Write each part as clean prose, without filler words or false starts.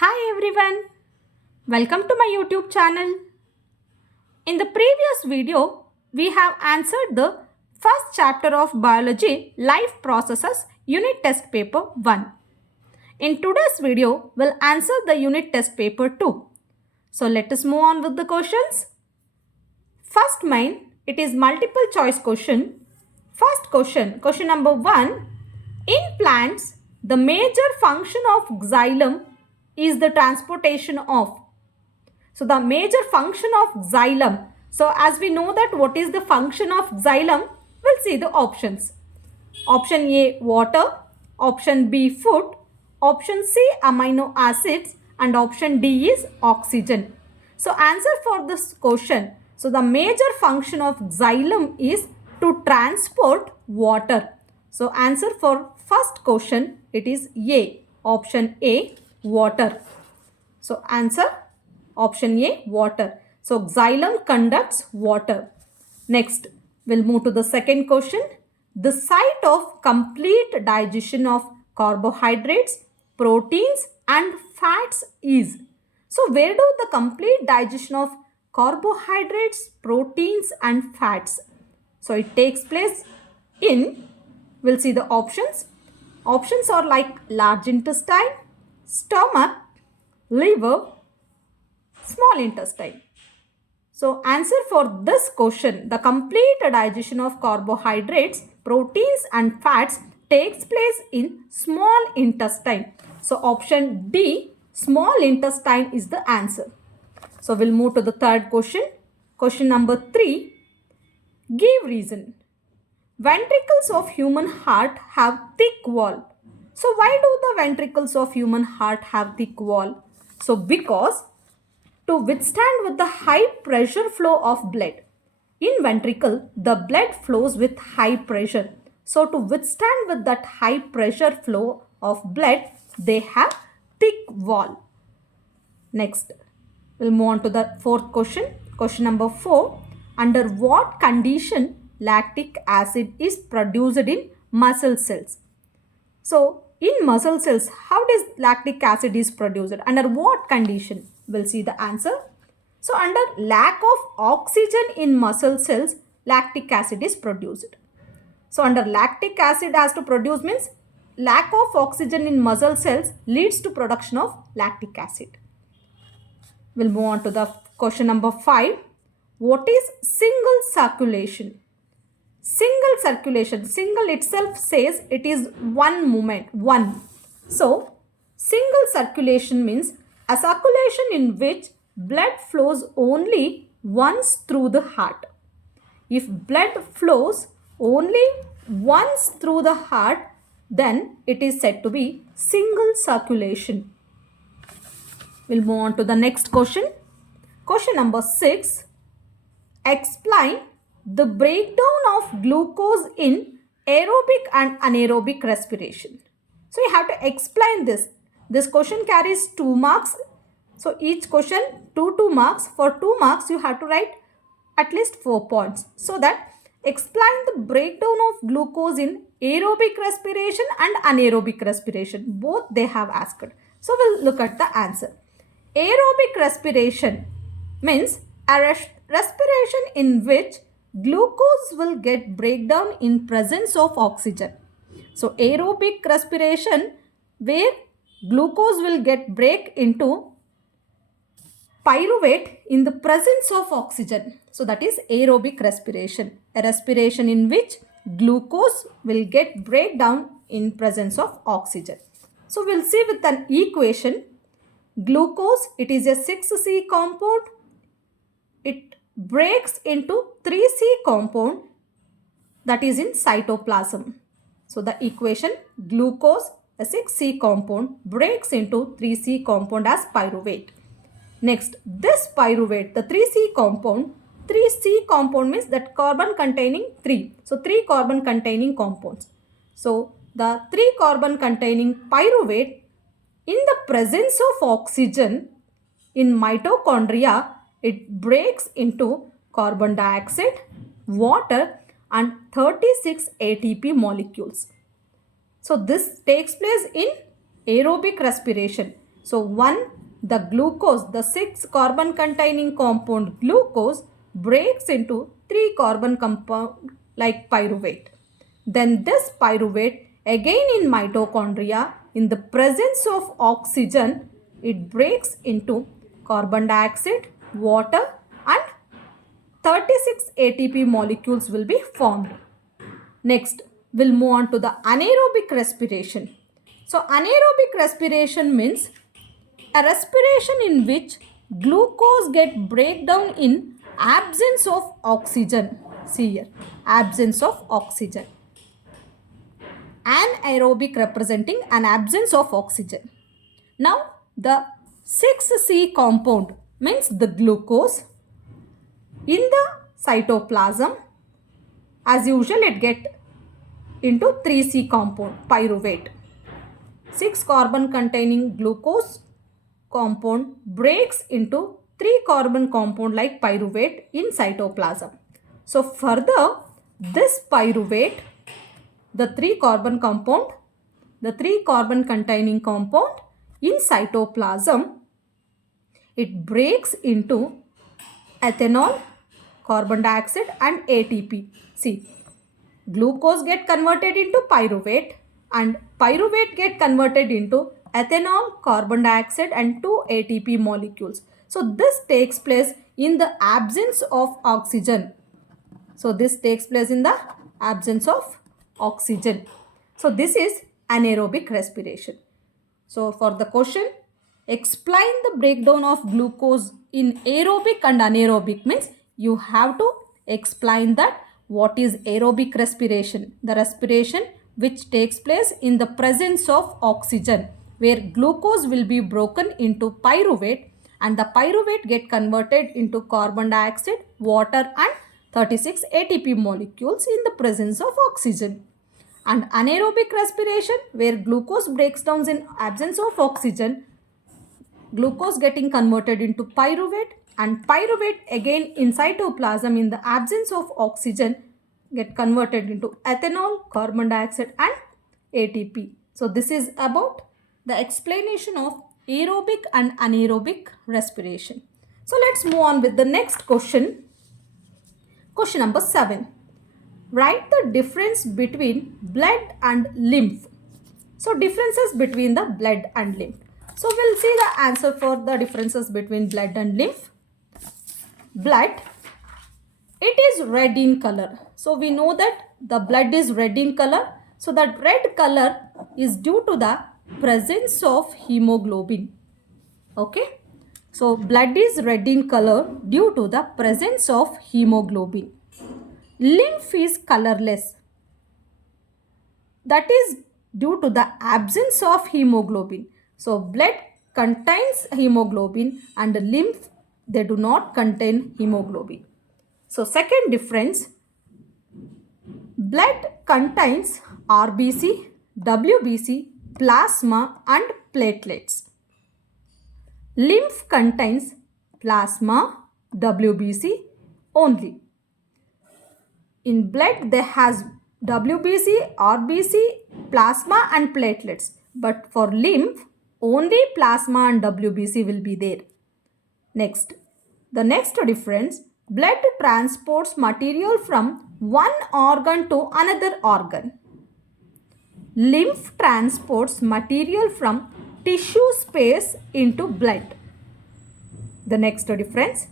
Hi everyone, welcome to my YouTube channel. In the previous video, we have answered the first chapter of Biology Life Processes Unit Test Paper 1. In today's video, we'll answer the Unit Test Paper 2. So let us move on with the questions. First main, it is multiple choice question. First question number 1. In plants, the major function of xylem is the transportation of. So the major function of xylem. So as we know that what is the function of xylem, we'll see the options. Option A, water. Option B, food. Option C, amino acids. And option D is oxygen. So answer for this question. So the major function of xylem is to transport water. So answer for first question, it is A. Option A, water. So answer option A, water. So xylem conducts water. Next, we'll move to the second question. The site of complete digestion of carbohydrates, proteins and fats is. So where do the complete digestion of carbohydrates, proteins and fats? So it takes place in, we'll see the options. Options are like large intestine, stomach, liver, small intestine. So answer for this question, the complete digestion of carbohydrates, proteins and fats takes place in small intestine. So option D, small intestine is the answer. So we'll move to the third question. Question number 3, give reason. Ventricles of human heart have thick wall. So why do the ventricles of human heart have thick wall? So because to withstand with the high pressure flow of blood. In ventricle, the blood flows with high pressure. So to withstand with that high pressure flow of blood, they have thick wall. Next, we'll move on to the fourth question. Question number 4. Under what condition lactic acid is produced in muscle cells? So, in muscle cells, how does lactic acid is produced? Under what condition? We'll see the answer. So, under lack of oxygen in muscle cells, lactic acid is produced. So, under lactic acid has to produce means lack of oxygen in muscle cells leads to production of lactic acid. We'll move on to the question number 5. What is single circulation? Single circulation, single itself says it is one movement, one. So, single circulation means a circulation in which blood flows only once through the heart. If blood flows only once through the heart, then it is said to be single circulation. We'll move on to the next question. Question number 6. Explain the breakdown of glucose in aerobic and anaerobic respiration. So you have to explain this. This question carries 2 marks. So each question 2 marks. For 2 marks you have to write at least 4 points. So that explain the breakdown of glucose in aerobic respiration and anaerobic respiration. Both they have asked. So we'll look at the answer. Aerobic respiration means a respiration in which glucose will get breakdown in presence of oxygen. So aerobic respiration where glucose will get break into pyruvate in the presence of oxygen. So that is aerobic respiration. A respiration in which glucose will get breakdown in presence of oxygen. So we'll see with an equation. Glucose, it is a 6C compound. It breaks into 3C compound that is in cytoplasm. So the equation glucose, a 6C compound, breaks into 3C compound as pyruvate. Next, this pyruvate, the 3C compound means that carbon containing 3. So 3 carbon containing compounds. So the 3 carbon containing pyruvate in the presence of oxygen in mitochondria, it breaks into carbon dioxide, water and 36 ATP molecules. So this takes place in aerobic respiration. So 1, the glucose, the 6 carbon containing compound glucose breaks into 3 carbon compound like pyruvate. Then this pyruvate again in mitochondria in the presence of oxygen, it breaks into carbon dioxide, water and 36 ATP molecules will be formed. Next, we'll move on to the anaerobic respiration. So anaerobic respiration means a respiration in which glucose get breakdown in absence of oxygen. See here, absence of oxygen. Anaerobic representing an absence of oxygen. Now the 6C compound means the glucose in the cytoplasm, as usual it get into 3C compound pyruvate. 6 carbon containing glucose compound breaks into 3 carbon compound like pyruvate in cytoplasm. So further this pyruvate, the 3 carbon compound, the 3 carbon containing compound in cytoplasm, it breaks into ethanol, carbon dioxide and ATP. See, glucose get converted into pyruvate and pyruvate get converted into ethanol, carbon dioxide and 2 ATP molecules. So this takes place in the absence of oxygen. So this takes place in the absence of oxygen. So this is anaerobic respiration. So for the question, explain the breakdown of glucose in aerobic and anaerobic means you have to explain that what is aerobic respiration. The respiration which takes place in the presence of oxygen, where glucose will be broken into pyruvate and the pyruvate get converted into carbon dioxide, water and 36 ATP molecules in the presence of oxygen. And anaerobic respiration, where glucose breaks down in absence of oxygen, glucose getting converted into pyruvate and pyruvate again in cytoplasm in the absence of oxygen get converted into ethanol, carbon dioxide and ATP. So this is about the explanation of aerobic and anaerobic respiration. So let's move on with the next question. Question number 7. Write the difference between blood and lymph. So differences between the blood and lymph. So we'll see the answer for the differences between blood and lymph. Blood, it is red in color. So we know that the blood is red in color. So that red color is due to the presence of hemoglobin. Okay. So blood is red in color due to the presence of hemoglobin. Lymph is colorless. That is due to the absence of hemoglobin. So blood contains hemoglobin and lymph, they do not contain hemoglobin. So second difference, blood contains RBC, WBC, plasma and platelets. Lymph contains plasma, WBC only. In blood there has WBC, RBC, plasma and platelets. But for lymph, only plasma and WBC will be there. Next, the next difference, blood transports material from one organ to another organ. Lymph transports material from tissue space into blood. The next difference,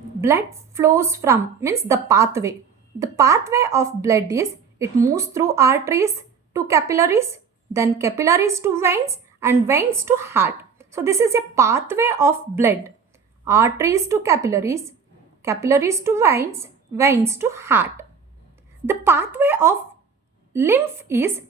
blood flows from means the pathway. The pathway of blood is it moves through arteries to capillaries, then capillaries to veins and veins to heart. So this is a pathway of blood. Arteries to capillaries, capillaries to veins, veins to heart. The pathway of lymph is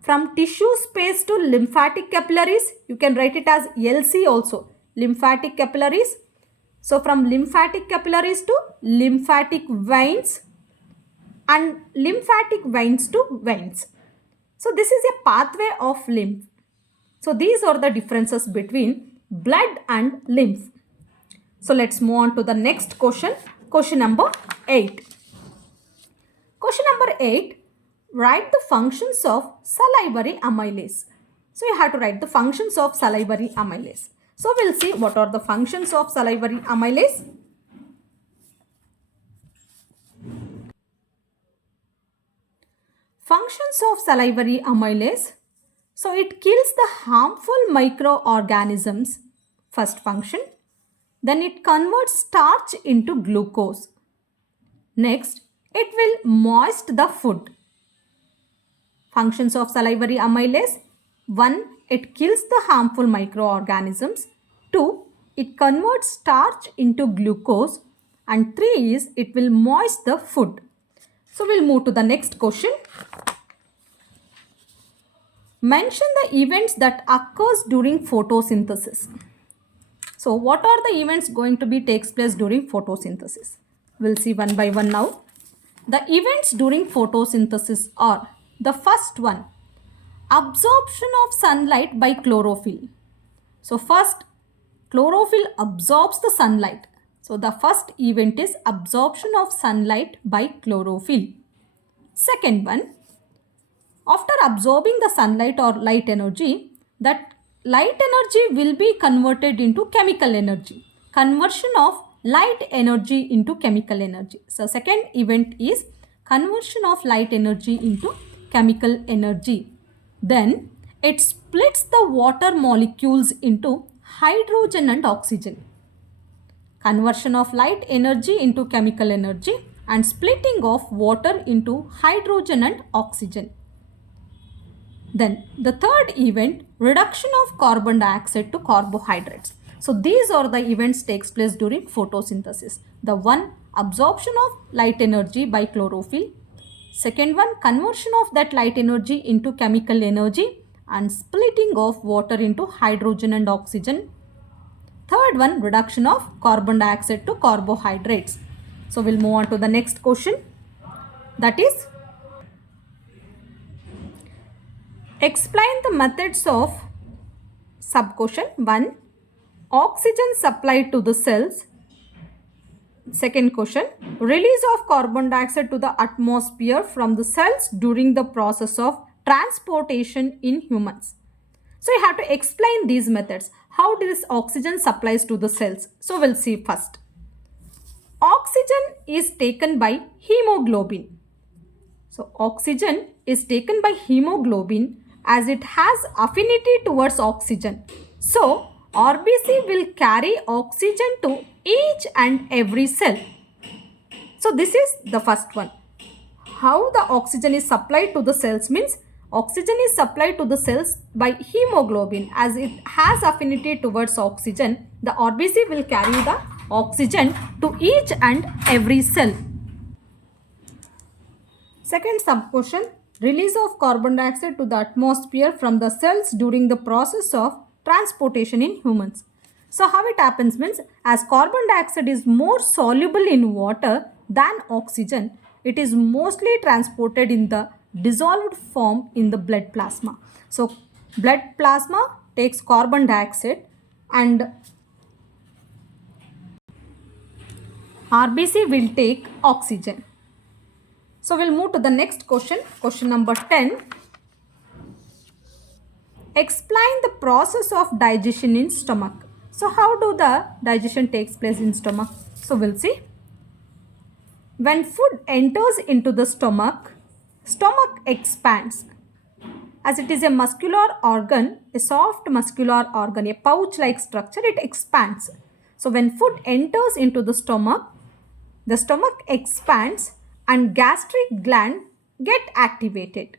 from tissue space to lymphatic capillaries. You can write it as LC also, lymphatic capillaries. So from lymphatic capillaries to lymphatic veins and lymphatic veins to veins. So this is a pathway of lymph. So these are the differences between blood and lymph. So let's move on to the next question. Question number 8. Question number 8. Write the functions of salivary amylase. So you have to write the functions of salivary amylase. So we'll see what are the functions of salivary amylase. Functions of salivary amylase. So it kills the harmful microorganisms, first function. Then it converts starch into glucose. Next, it will moist the food. Functions of salivary amylase. 1. It kills the harmful microorganisms. 2. It converts starch into glucose. And 3 is it will moist the food. So we'll move to the next question. Mention the events that occurs during photosynthesis. So what are the events going to be takes place during photosynthesis? We'll see one by one now. The events during photosynthesis are: the first one, absorption of sunlight by chlorophyll. So first, chlorophyll absorbs the sunlight. So the first event is absorption of sunlight by chlorophyll. Second one, after absorbing the sunlight or light energy, that light energy will be converted into chemical energy. Conversion of light energy into chemical energy. So second event is conversion of light energy into chemical energy. Then it splits the water molecules into hydrogen and oxygen. Conversion of light energy into chemical energy and splitting of water into hydrogen and oxygen. Then the third event, reduction of carbon dioxide to carbohydrates. So these are the events takes place during photosynthesis. The one, absorption of light energy by chlorophyll. Second one, conversion of that light energy into chemical energy and splitting of water into hydrogen and oxygen. Third one, reduction of carbon dioxide to carbohydrates. So we'll move on to the next question. That is, explain the methods of sub-question. 1. Oxygen supplied to the cells. Second question, release of carbon dioxide to the atmosphere from the cells during the process of transportation in humans. So you have to explain these methods. How this oxygen supplies to the cells? So we'll see first. Oxygen is taken by hemoglobin. So oxygen is taken by hemoglobin as it has affinity towards oxygen. So RBC will carry oxygen to each and every cell. So this is the first one. How the oxygen is supplied to the cells means oxygen is supplied to the cells by hemoglobin as it has affinity towards oxygen. The RBC will carry the oxygen to each and every cell. Second sub-question, release of carbon dioxide to the atmosphere from the cells during the process of transportation in humans. So how it happens means, as carbon dioxide is more soluble in water than oxygen, it is mostly transported in the dissolved form in the blood plasma. So blood plasma takes carbon dioxide and RBC will take oxygen. So we'll move to the next question, question number 10. Explain the process of digestion in stomach. So how do the digestion takes place in stomach? So we'll see. When food enters into the stomach expands. As it is a muscular organ, a soft muscular organ, a pouch-like structure, it expands. So when food enters into the stomach expands and gastric gland get activated.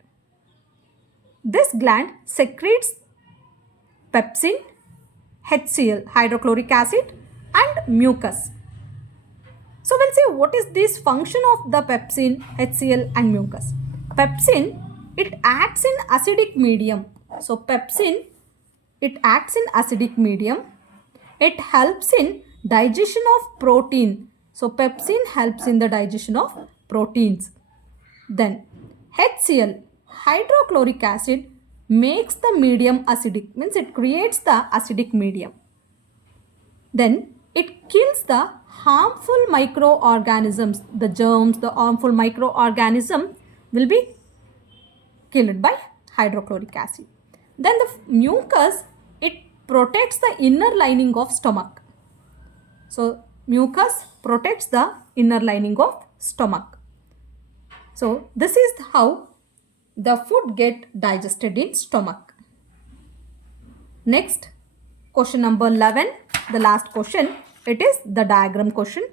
This gland secretes pepsin, HCl, hydrochloric acid, and mucus. So we'll see what is this function of the pepsin, HCl and mucus. Pepsin, it acts in acidic medium. So pepsin, it acts in acidic medium. It helps in digestion of protein. So pepsin helps in the digestion of proteins. Then HCl, hydrochloric acid, makes the medium acidic, means it creates the acidic medium. Then it kills the harmful microorganisms, the germs, the harmful microorganism will be killed by hydrochloric acid. Then the mucus, it protects the inner lining of stomach. So mucus protects the inner lining of stomach. So this is how the food get digested in stomach. Next, question number 11, the last question. It is the diagram question.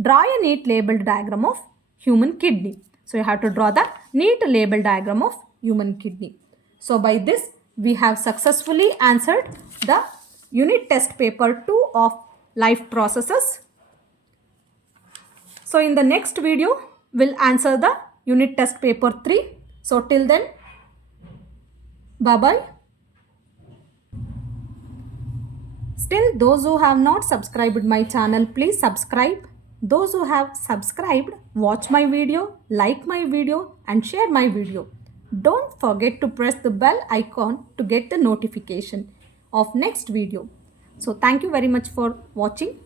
Draw a neat labeled diagram of human kidney. So you have to draw the neat label diagram of human kidney. So by this, we have successfully answered the unit test paper 2 of life processes. So in the next video, we'll answer the unit test paper 3. So till then, bye-bye. Still, those who have not subscribed my channel, please subscribe. Those who have subscribed, watch my video, like my video and share my video. Don't forget to press the bell icon to get the notification of next video. So thank you very much for watching.